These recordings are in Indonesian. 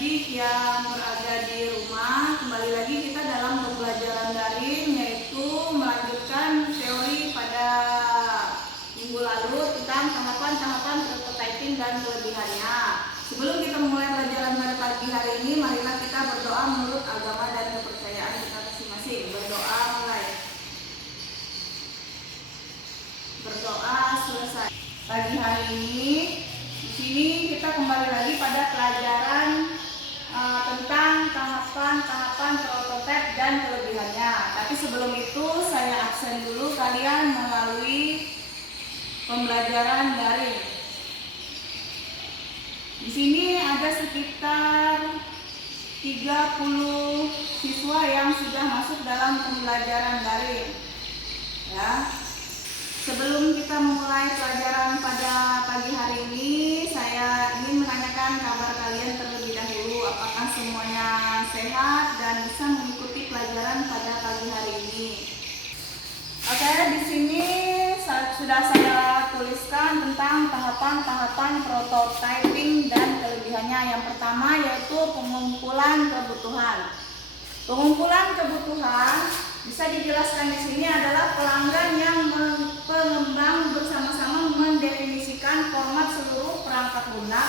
adik yang berada di rumah. Kembali lagi kita dalam pembelajaran daring, yaitu melanjutkan teori pada minggu lalu tentang tahapan-tahapan prototyping dan kelebihannya. Sebelum kita memulai pelajaran pada pagi hari ini, marilah kita berdoa menurut agama dan kepercayaan kita masing-masing. Berdoa mulai. Berdoa selesai. Pagi hari ini di sini kita kembali lagi pada pelajaran tentang tahapan-tahapan prototipe dan kelebihannya. Tapi sebelum itu saya absen dulu kalian melalui pembelajaran daring. Di sini ada sekitar 30 siswa yang sudah masuk dalam pembelajaran daring. Ya. Sebelum kita memulai pelajaran pada pagi hari ini, saya ingin menanyakan kabar kalian terlebih dahulu. Apakah semuanya sehat dan bisa mengikuti pelajaran pada pagi hari ini? Oke, di sini sudah saya tuliskan tentang tahapan-tahapan prototyping dan kelebihannya. Yang pertama yaitu pengumpulan kebutuhan. Pengumpulan kebutuhan bisa dijelaskan di sini adalah pelanggan yang pengembang bersama-sama mendefinisikan format seluruh perangkat lunak,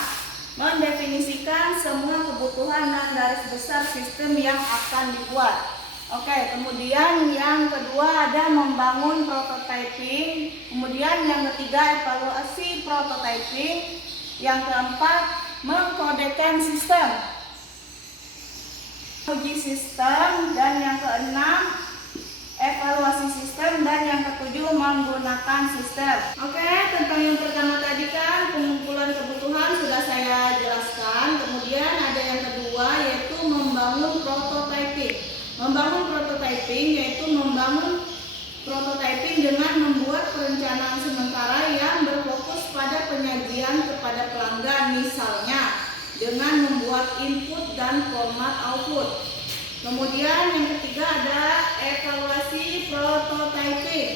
mendefinisikan semua kebutuhan dan garis besar sistem yang akan dibuat. Oke, kemudian yang kedua ada membangun prototyping, kemudian yang ketiga evaluasi prototyping, yang keempat mengkodekan sistem, uji sistem, dan yang keenam evaluasi sistem, dan yang ketujuh menggunakan sistem. Oke, tentang yang pertama tadi kan pengumpulan kebutuhan sudah saya jelaskan. Kemudian ada yang kedua yaitu membangun prototyping. Membangun prototyping yaitu membangun prototyping dengan membuat perencanaan sementara yang berfokus pada penyajian kepada pelanggan, misalnya dengan membuat input dan format output. Kemudian yang ketiga ada evaluasi prototyping,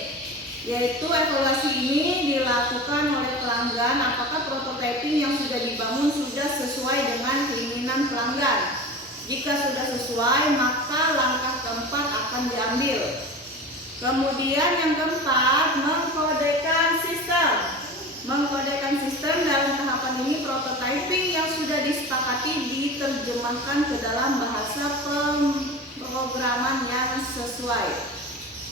yaitu evaluasi ini dilakukan oleh pelanggan apakah prototyping yang sudah dibangun sudah sesuai dengan keinginan pelanggan. Jika sudah sesuai, maka langkah keempat akan diambil. Kemudian yang keempat, mengkodekan sistem. Mengkodekan sistem dalam tahapan ini prototyping yang sudah disepakati diterjemahkan ke dalam bahasa pemrograman yang sesuai.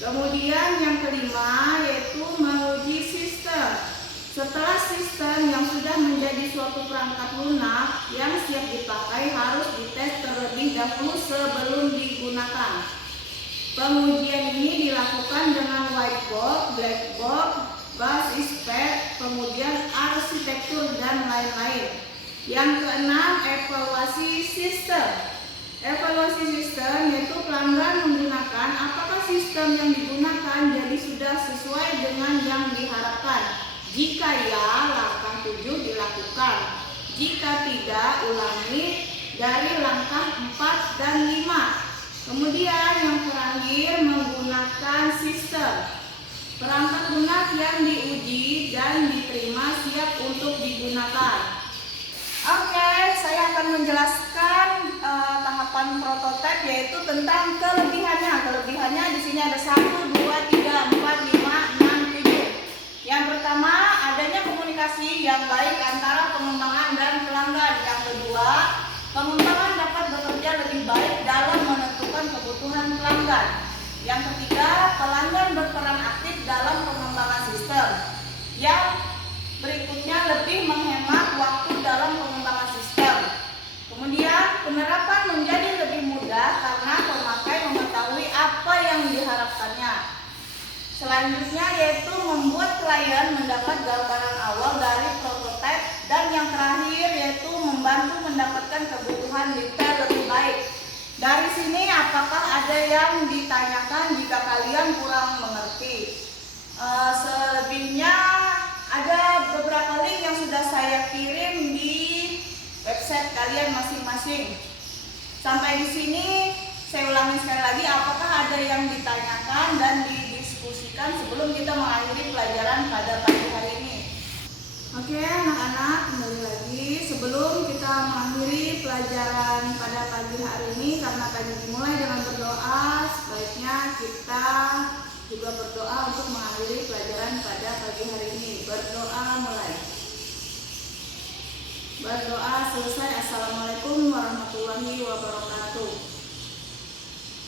Kemudian yang kelima yaitu menguji sistem. Setelah sistem yang sudah menjadi suatu perangkat lunak yang siap dipakai harus dites terlebih dahulu sebelum digunakan. Pengujian ini dilakukan dengan whiteboard, blackboard, basis pad, kemudian arsitektur dan lain-lain. Yang keenam, evaluasi sistem. Evaluasi sistem yaitu pelanggan menggunakan apakah sistem yang digunakan jadi sudah sesuai dengan yang diharapkan. Jika ya, langkah 7 dilakukan. Jika tidak, ulangi dari langkah 4 dan 5. Kemudian yang terakhir, menggunakan sistem. Perangkat lunak yang diuji dan diterima siap untuk digunakan. Oke, saya akan menjelaskan tahapan prototipe yaitu tentang kelebihannya. Kelebihannya di sini ada 1, 2, 3, 4, 5, 6, 7. Yang pertama, adanya komunikasi yang baik antara pengembangan dan pelanggan. Yang kedua, pengembangan dapat bekerja lebih baik dalam menentukan kebutuhan pelanggan. Yang ketiga, pelanggan berperan aktif dalam pengembangan sistem. Yang berikutnya lebih menghemat waktu dalam pengembangan sistem. Kemudian, penerapan menjadi lebih mudah karena pemakai mengetahui apa yang diharapkannya. Selanjutnya yaitu membuat klien mendapat gambaran awal dari prototipe, dan yang terakhir yaitu membantu mendapatkan kebutuhan detail lebih baik. Dari sini apakah ada yang ditanyakan jika kalian kurang mengerti? Selebihnya ada beberapa link yang sudah saya kirim di website kalian masing-masing. Sampai di sini saya ulangi sekali lagi, apakah ada yang ditanyakan dan didiskusikan sebelum kita mengakhiri pelajaran pada pagi hari ini? Oke anak-anak, kembali lagi. Sebelum kita mengakhiri pelajaran akan dimulai dengan berdoa. Sebaiknya kita juga berdoa untuk mengakhiri pelajaran pada pagi hari ini. Berdoa mulai. Berdoa selesai. Assalamualaikum warahmatullahi wabarakatuh.